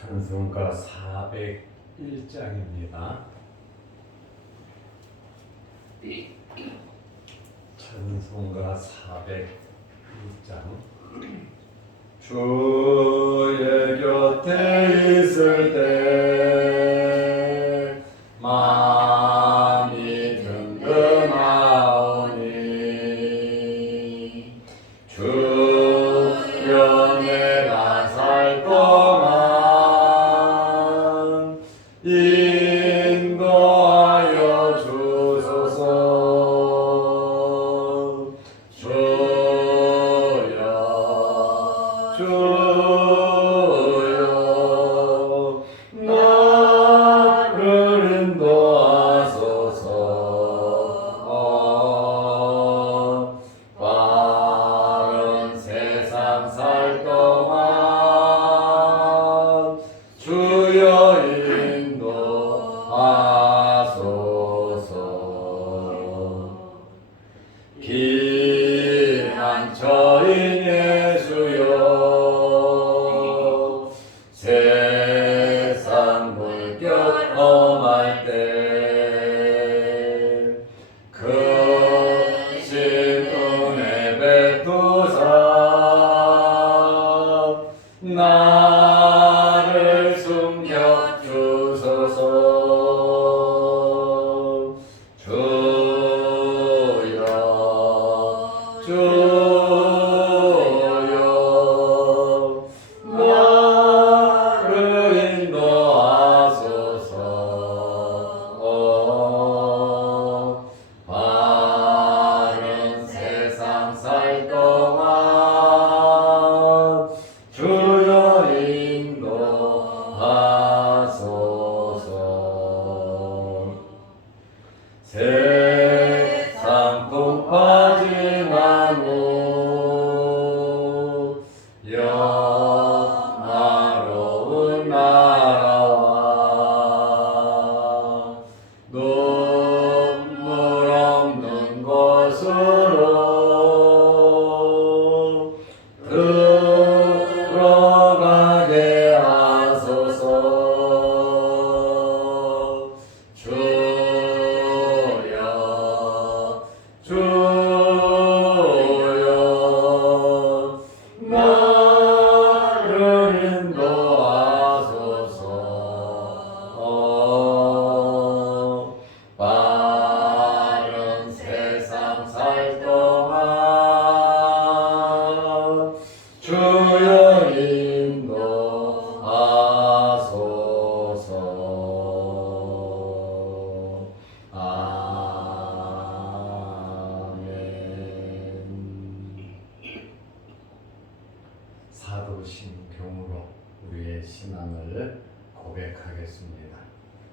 찬송가 401장입니다. 찬송가 401장. 주의 곁에 있을 때 마음이 든든하오니 주여 내가 살 동안 인도하여 주소서. 주여 나를 인도하소서. 바른 세상 살 동안 주여 인도하소서. 귀한 저인 예수여 세상 물결 험할 때 크신 은혜 베푸사 나를 숨겨 주소서. 주여 나를 인도하소서. 바른 세상 살 동안 주여 인도하소서. 세상 풍파지만 오 영화로운 나라와 눈물 없는 곳으로 들어가게 하소서. 주여 나를 인도하소서. 바른 세상 살 동안 주여 인도하소서. 사도신경으로 우리의 신앙을 고백하겠습니다.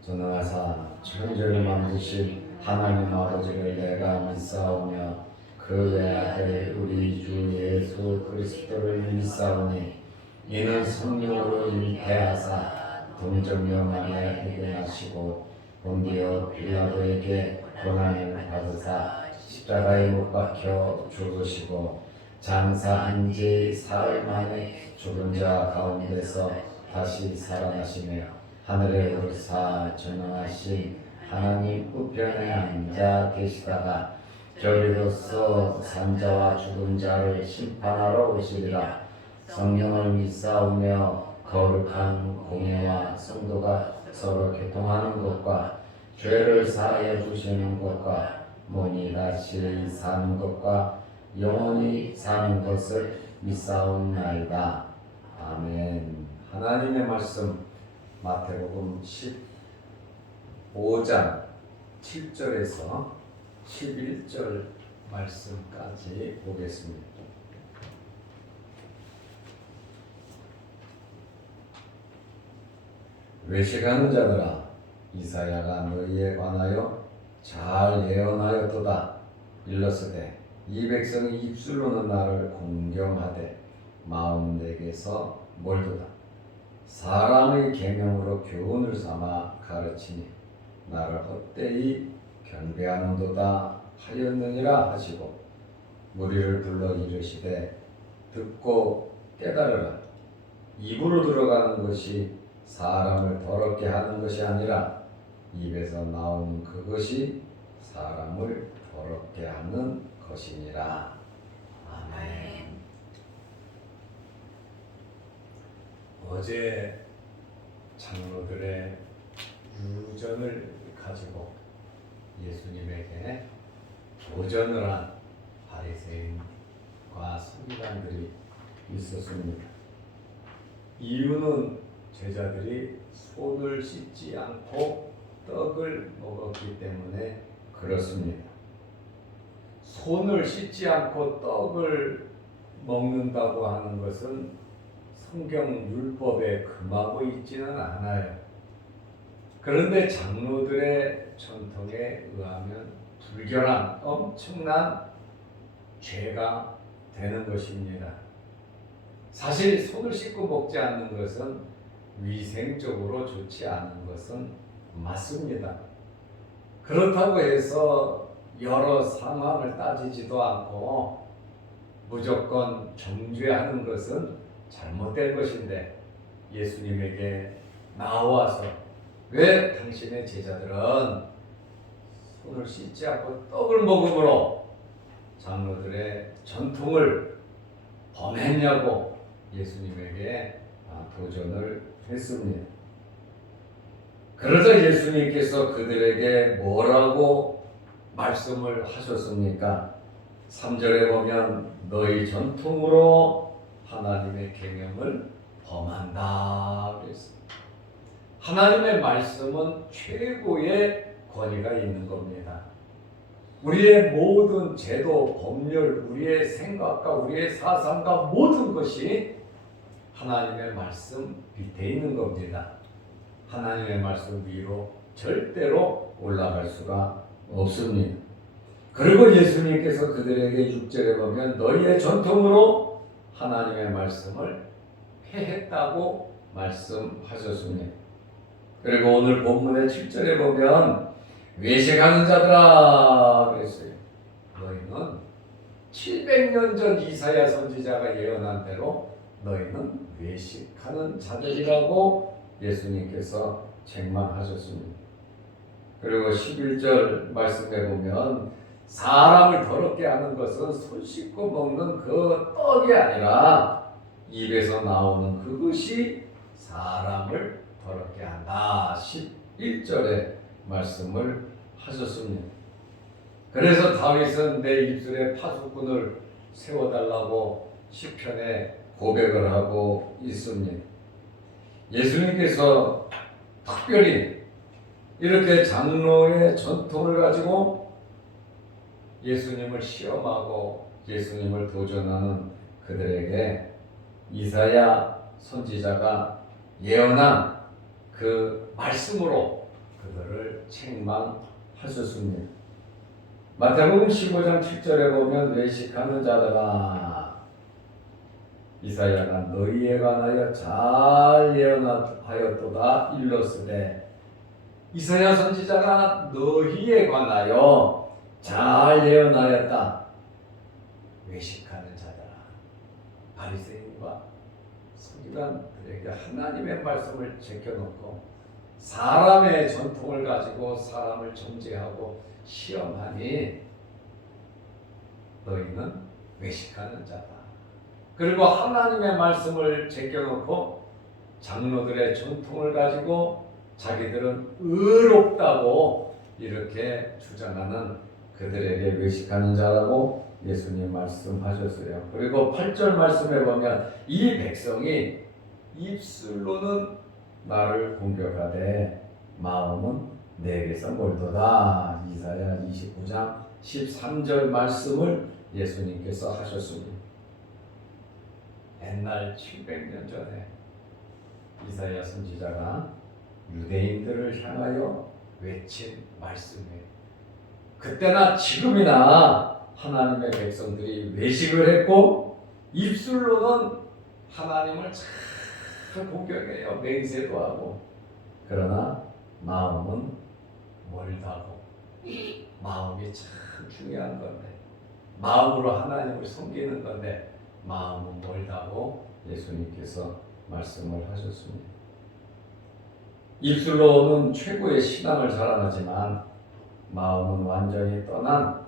전능하사 천지를 만드신 하나님 아버지를 내가 믿사오며 그 외아들 우리 주 예수 그리스도를 믿사오니 이는 성령으로 잉태하사 동정녀 마리아 해결하시고 본디오 빌라도에게 고난을 받으사 십자가에 못 박혀 죽으시고 장사한 지 사흘 만에 죽은 자 가운데서 다시 살아나시며 하늘에 오르사 전능하신 하나님 우편에 앉아 계시다가 저리로서 산자와 죽은 자를 심판하러 오시리라. 성령을 믿사오며 거룩한 공예와 성도가 서로 교통하는 것과 죄를 사하여 주시는 것과 몸이 다시 사는 것과 영원히 사는 것을 믿사옵나이다. 아멘. 하나님의 말씀 마태복음 15장 7절에서 11절 말씀까지 보겠습니다. 외식하는 자들아, 이사야가 너희에 관하여 잘 예언하였도다. 일렀으되 이 백성이 입술로는 나를 공경하되 마음 내게서 멀도다. 사람의 계명으로 교훈을 삼아 가르치니 나를 헛되이 경배하는도다 하였느니라 하시고 무리를 불러 이르시되 듣고 깨달으라. 입으로 들어가는 것이 사람을 더럽게 하는 것이 아니라 입에서 나오는 그것이 사람을 더럽게 하는 것이니라. 아멘. 어제 장로들의 유전을 가지고 예수님에게 도전을 한 바리새인과 서기관들이 있었습니다. 이유는 제자들이 손을 씻지 않고 떡을 먹었기 때문에 그렇습니다. 손을 씻지 않고 떡을 먹는다고 하는 것은 성경 율법에 금하고 있지는 않아요. 그런데 장로들의 전통에 의하면 불결한 엄청난 죄가 되는 것입니다. 사실 손을 씻고 먹지 않는 것은 위생적으로 좋지 않은 것은 맞습니다. 그렇다고 해서 여러 상황을 따지지도 않고 무조건 정죄하는 것은 잘못된 것인데, 예수님에게 나와서 왜 당신의 제자들은 손을 씻지 않고 떡을 먹음으로 장로들의 전통을 범했냐고 예수님에게 도전을 했습니다. 그러자 예수님께서 그들에게 뭐라고 말씀을 하셨습니까? 3절에 보면 너희 전통으로 하나님의 계명을 범한다 그랬습니다. 하나님의 말씀은 최고의 권위가 있는 겁니다. 우리의 모든 제도, 법률, 우리의 생각과 우리의 사상과 모든 것이 하나님의 말씀 밑에 있는 겁니다. 하나님의 말씀 위로 절대로 올라갈 수가 없습니다. 그리고 예수님께서 그들에게 6절에 보면 너희의 전통으로 하나님의 말씀을 폐했다고 말씀하셨습니다. 그리고 오늘 본문의 7절에 보면 외식하는 자들아 그랬어요. 너희는 700년 전 이사야 선지자가 예언한 대로 너희는 외식하는 자들이라고 예수님께서 책망하셨습니다. 그리고 11절 말씀에 보면 사람을 더럽게 하는 것은 손 씻고 먹는 그 떡이 아니라 입에서 나오는 그것이 사람을 더럽게 한다. 11절에 말씀을 하셨습니다. 그래서 다윗은 내 입술에 파수꾼을 세워달라고 시편에 고백을 하고 있습니다. 예수님께서 특별히 이렇게 장로의 전통을 가지고 예수님을 시험하고 예수님을 도전하는 그들에게 이사야 선지자가 예언한 그 말씀으로 그들을 책망하셨습니다. 마태복음 15장 7절에 보면 외식하는 자들아 이사야가 너희에 관하여 잘 예언하였도다 일렀으되 이사야 선지자가 너희에 관하여 잘 예언하였다. 외식하는 자들아 바리새인과 서기관들에게 하나님의 말씀을 제껴놓고 사람의 전통을 가지고 사람을 정죄하고 시험하니 너희는 외식하는 자다. 그리고 하나님의 말씀을 제껴놓고 장로들의 전통을 가지고 자기들은 의롭다고 이렇게 주장하는 그들에게 외식하는 자라고 예수님 말씀하셨어요. 그리고 8절 말씀에 보면 이 백성이 입술로는 나를 공격하되 마음은 내게서 멀도다. 이사야 29장 13절 말씀을 예수님께서 하셨습니다. 옛날 700년 전에 이사야 선지자가 유대인들을 향하여 외친 말씀이에요. 그때나 지금이나 하나님의 백성들이 외식을 했고 입술로는 하나님을 참 공격해요. 맹세도 하고. 그러나 마음은 멀다고. 마음이 참 중요한 건데 마음으로 하나님을 섬기는 건데 마음은 멀다고 예수님께서 말씀을 하셨습니다. 입술로는 최고의 신앙을 자랑하지만 마음은 완전히 떠난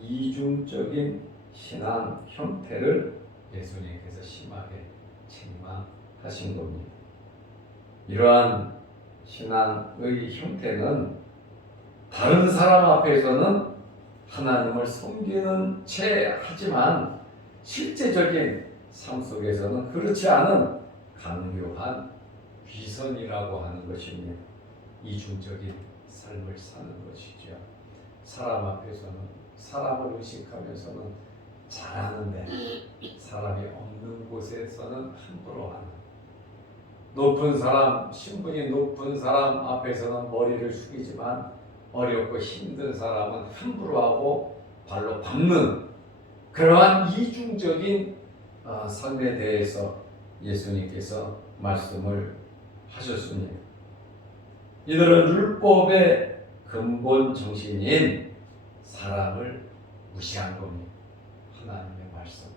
이중적인 신앙 형태를 예수님께서 심하게 책망하신 겁니다. 이러한 신앙의 형태는 다른 사람 앞에서는 하나님을 섬기는 채 하지만 실제적인 삶 속에서는 그렇지 않은 강교한 위선이라고 하는 것이며 이중적인 삶을 사는 것이죠. 사람 앞에서는 사람을 의식하면서는 잘하는데 사람이 없는 곳에서는 함부로 하는, 높은 사람, 신분이 높은 사람 앞에서는 머리를 숙이지만 어렵고 힘든 사람은 함부로 하고 발로 밟는 그러한 이중적인 삶에 대해서 예수님께서 말씀을 하셨습니다. 이들은 율법의 근본 정신인 사랑을 무시한 겁니다. 하나님의 말씀.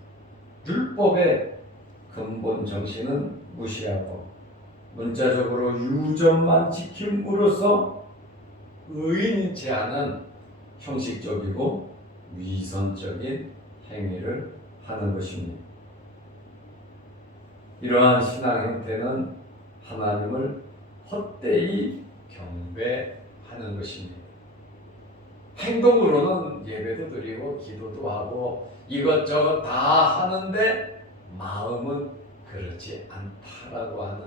율법의 근본 정신은 무시하고 문자적으로 유전만 지킴으로써 의인인 채 하는 형식적이고 위선적인 행위를 하는 것입니다. 이러한 신앙 형태는 하나님을 헛되이 경배하는 것입니다. 행동으로는 예배도 드리고 기도도 하고 이것저것 다 하는데 마음은 그렇지 않다라고 하는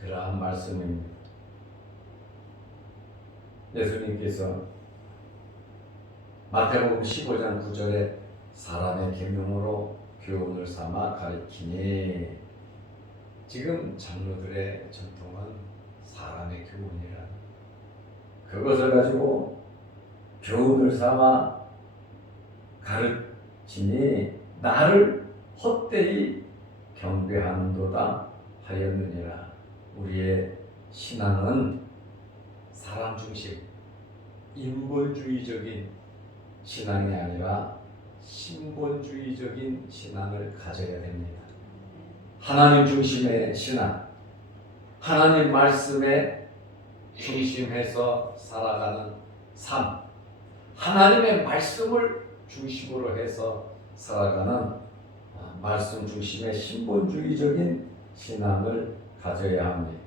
그러한 말씀입니다. 예수님께서 마태복음 15장 9절에 사람의 계명으로 교훈을 삼아 가르치니, 지금 장로들의 전통은 사람의 교훈이라 그것을 가지고 교훈을 삼아 가르치니 나를 헛되이 경배하는도다 하였느니라. 우리의 신앙은 사람 중심, 인본주의적인 신앙이 아니라 신본주의적인 신앙을 가져야 됩니다. 하나님 중심의 신앙, 하나님 말씀에 중심해서 살아가는 삶, 하나님의 말씀을 중심으로 해서 살아가는 말씀 중심의 신본주의적인 신앙을 가져야 합니다.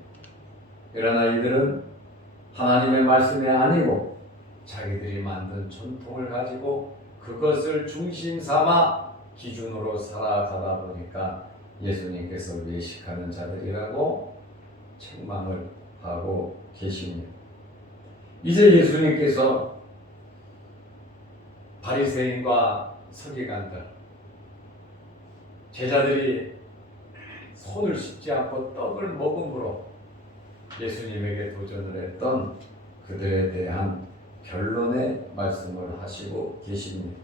그러나 이들은 하나님의 말씀이 아니고 자기들이 만든 전통을 가지고 그것을 중심 삼아 기준으로 살아가다 보니까 예수님께서 외식하는 자들이라고 책망을 하고 계십니다. 이제 예수님께서 바리새인과 서기관들, 제자들이 손을 씻지 않고 떡을 먹음으로 예수님에게 도전을 했던 그들에 대한 결론의 말씀을 하시고 계십니다.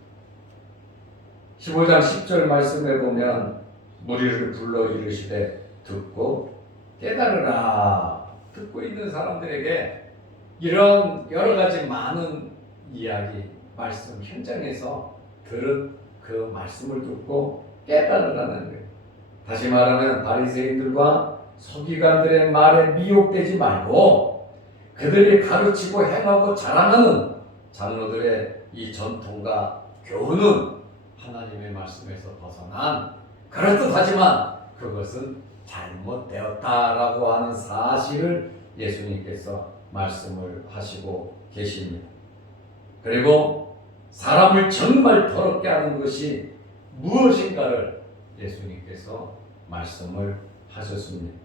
15장 10절 말씀에 보면 무리를 불러 이르시되 듣고 깨달으라. 듣고 있는 사람들에게 이런 여러 가지 많은 이야기, 말씀 현장에서 들은 그 말씀을 듣고 깨달으라는 거예요. 다시 말하면 바리새인들과 서기관들의 말에 미혹되지 말고 그들이 가르치고 행하고 자랑하는 장로들의 이 전통과 교훈은 하나님의 말씀에서 벗어난, 그럴듯하지만 그것은 잘못되었다라고 하는 사실을 예수님께서 말씀을 하시고 계십니다. 그리고 사람을 정말 더럽게 하는 것이 무엇인가를 예수님께서 말씀을 하셨습니다.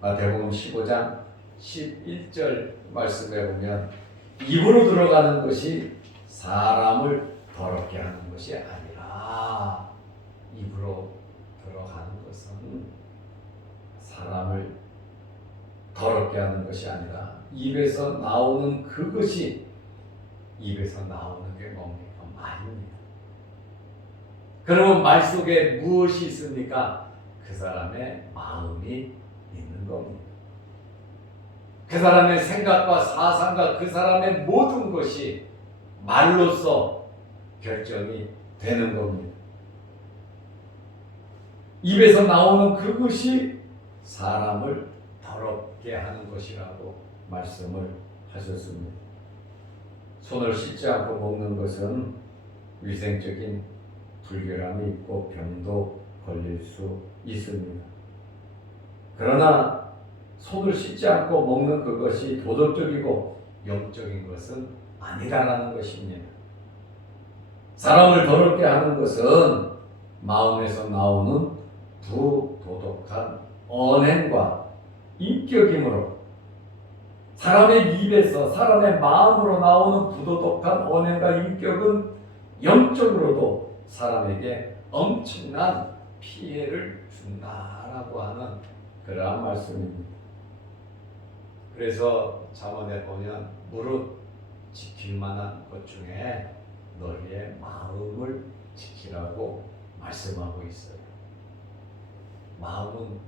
마태복음 15장 11절 말씀에 보면 입으로 들어가는 것이 사람을 더럽게 하는 것이 아니라, 입으로 들어가는 것은 사람을 더럽게 하는 것이 아니라 입에서 나오는 그것이, 입에서 나오는 게 뭡니까? 말입니다. 그러면 말 속에 무엇이 있습니까? 그 사람의 마음이 있는 겁니다. 그 사람의 생각과 사상과 그 사람의 모든 것이 말로써 결정이 되는 겁니다. 입에서 나오는 그것이 사람을 더럽게 하는 것이라고 말씀을 하셨습니다. 손을 씻지 않고 먹는 것은 위생적인 불결함이 있고 병도 걸릴 수 있습니다. 그러나 손을 씻지 않고 먹는 그것이 도덕적이고 영적인 것은 아니라는 것입니다. 사람을 더럽게 하는 것은 마음에서 나오는 부도덕한 언행과 인격이므로 사람의 입에서 사람의 마음으로 나오는 부도덕한 언행과 인격은 영적으로도 사람에게 엄청난 피해를 준다라고 하는 그러한 말씀입니다. 그래서 잠언에 보면 무릇 지킬 만한 것 중에 너희의 마음을 지키라고 말씀하고 있어요. 마음은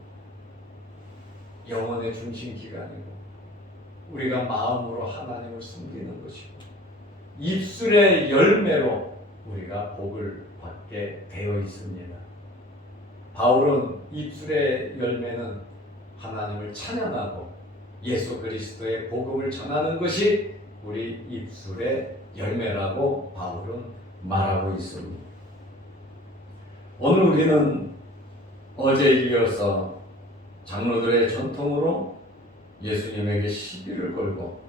영혼의 중심기관이고 우리가 마음으로 하나님을 숨기는 것이고 입술의 열매로 우리가 복을 받게 되어 있습니다. 바울은 입술의 열매는 하나님을 찬양하고 예수 그리스도의 복음을 전하는 것이 우리 입술의 열매라고 바울은 말하고 있습니다. 오늘 우리는 어제에 이어서 장로들의 전통으로 예수님에게 시비를 걸고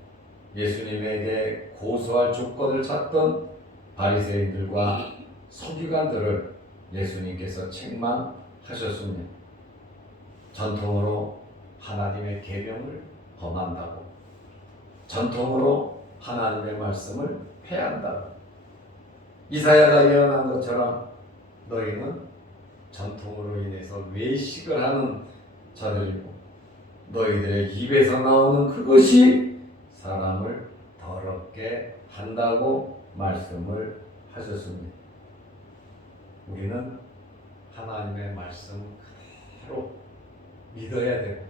예수님에게 고소할 조건을 찾던 바리새인들과 서기관들을 예수님께서 책망하셨습니다. 전통으로 하나님의 계명을 범한다고, 전통으로 하나님의 말씀을 폐한다고. 이사야가 예언한 것처럼 너희는 전통으로 인해서 외식을 하는 자들이고 너희들의 입에서 나오는 그것이 사람을 더럽게 한다고 말씀을 하셨습니다. 우리는 하나님의 말씀 그대로 믿어야 되고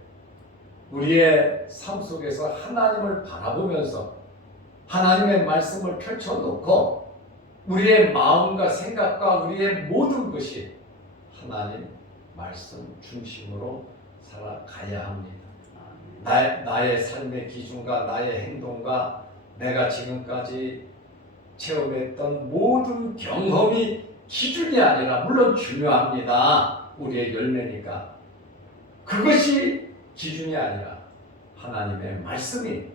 우리의 삶 속에서 하나님을 바라보면서 하나님의 말씀을 펼쳐놓고 우리의 마음과 생각과 우리의 모든 것이 하나님 말씀 중심으로 살아가야 합니다. 나의 삶의 기준과 나의 행동과 내가 지금까지 체험했던 모든 경험이 기준이 아니라 물론 중요합니다. 우리의 열매니까. 그것이 기준이 아니라 하나님의 말씀이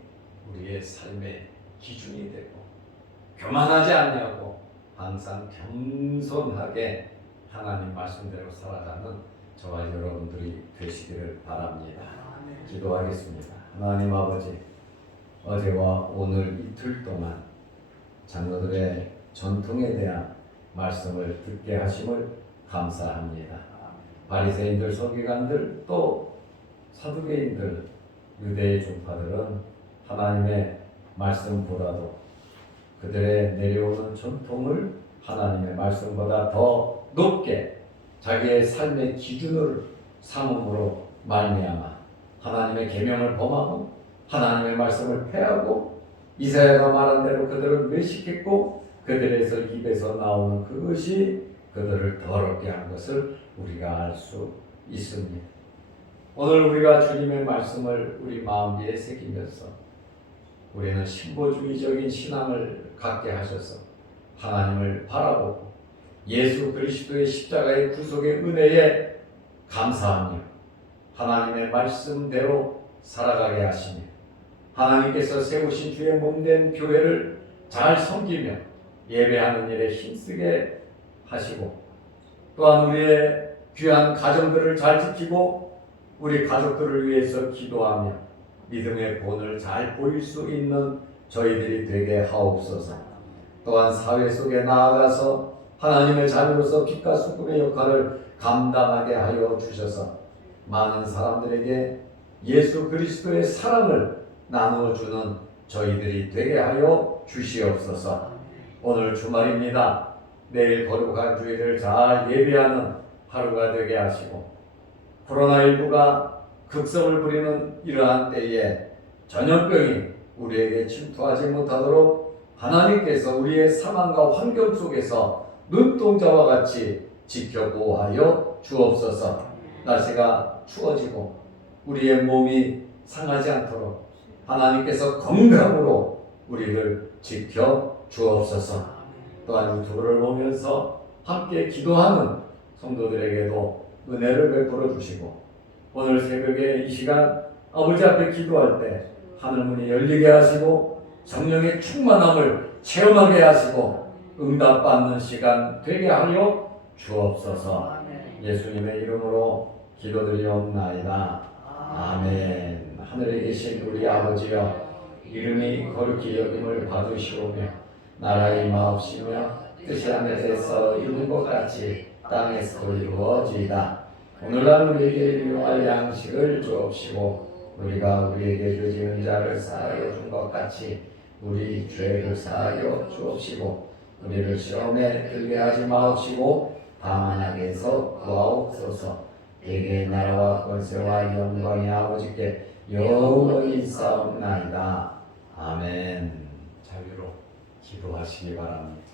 우리의 삶의 기준이 되고 교만하지 않냐고 항상 겸손하게 하나님 말씀대로 살아가는 저와 여러분들이 되시기를 바랍니다. 기도하겠습니다. 하나님 아버지, 어제와 오늘 이틀 동안 장로들의 전통에 대한 말씀을 듣게 하심을 감사합니다. 바리새인들, 서기관들, 또 사두개인들, 유대의 종파들은 하나님의 말씀보다도 그들의 내려오는 전통을 하나님의 말씀보다 더 높게 자기의 삶의 기준을 삼음으로 말미암아 하나님의 계명을 범하고 하나님의 말씀을 폐하고 이사야가 말한 대로 그들을 외식했고 그들에서 입에서 나오는 그것이 그들을 더럽게 한 것을 우리가 알 수 있습니다. 오늘 우리가 주님의 말씀을 우리 마음 위에 새기면서 우리는 신보주의적인 신앙을 갖게 하셔서 하나님을 바라보고 예수 그리스도의 십자가의 구속의 은혜에 감사하며 하나님의 말씀대로 살아가게 하시며 하나님께서 세우신 주의 몸된 교회를 잘 섬기며 예배하는 일에 힘쓰게 하시고 또한 우리의 귀한 가정들을 잘 지키고 우리 가족들을 위해서 기도하며 믿음의 본을 잘 보일 수 있는 저희들이 되게 하옵소서. 또한 사회 속에 나아가서 하나님의 자녀로서 빛과 수금의 역할을 감당하게 하여 주셔서 많은 사람들에게 예수 그리스도의 사랑을 나누어주는 저희들이 되게 하여 주시옵소서. 오늘 주말입니다. 내일 거룩한 주일을 잘 예배하는 하루가 되게 하시고 코로나19가 극성을 부리는 이러한 때에 전염병이 우리에게 침투하지 못하도록 하나님께서 우리의 상황과 환경 속에서 눈동자와 같이 지켜 보호하여 주옵소서. 날씨가 추워지고 우리의 몸이 상하지 않도록 하나님께서 건강으로 우리를 지켜 주옵소서. 또한 유튜브를 보면서 함께 기도하는 성도들에게도 은혜를 베풀어 주시고 오늘 새벽에 이 시간 아버지 앞에 기도할 때 하늘문이 열리게 하시고 성령의 충만함을 체험하게 하시고 응답받는 시간 되게 하려 주옵소서. 예수님의 이름으로 기도드리옵나이다. 아멘. 하늘에 계신 우리 아버지여, 이름이 거룩히 여김을 받으시오며 나라의 마옵시며 뜻이 하늘에서 이룬 것 같이 땅에서도 이루어지이다. 오늘날 우리에게 일용할 양식을 주옵시고 우리가 우리에게 죄지은 자를 사하여 준 것 같이 우리 죄를 사하여 주옵시고 우리를 시험에 들게 하지 마옵시고 다만 악에서 구하옵소서. 대개의 나라와 권세와 영광이 아버지께 영원히 있사옵나이다. 아멘. 자유로 기도하시기 바랍니다.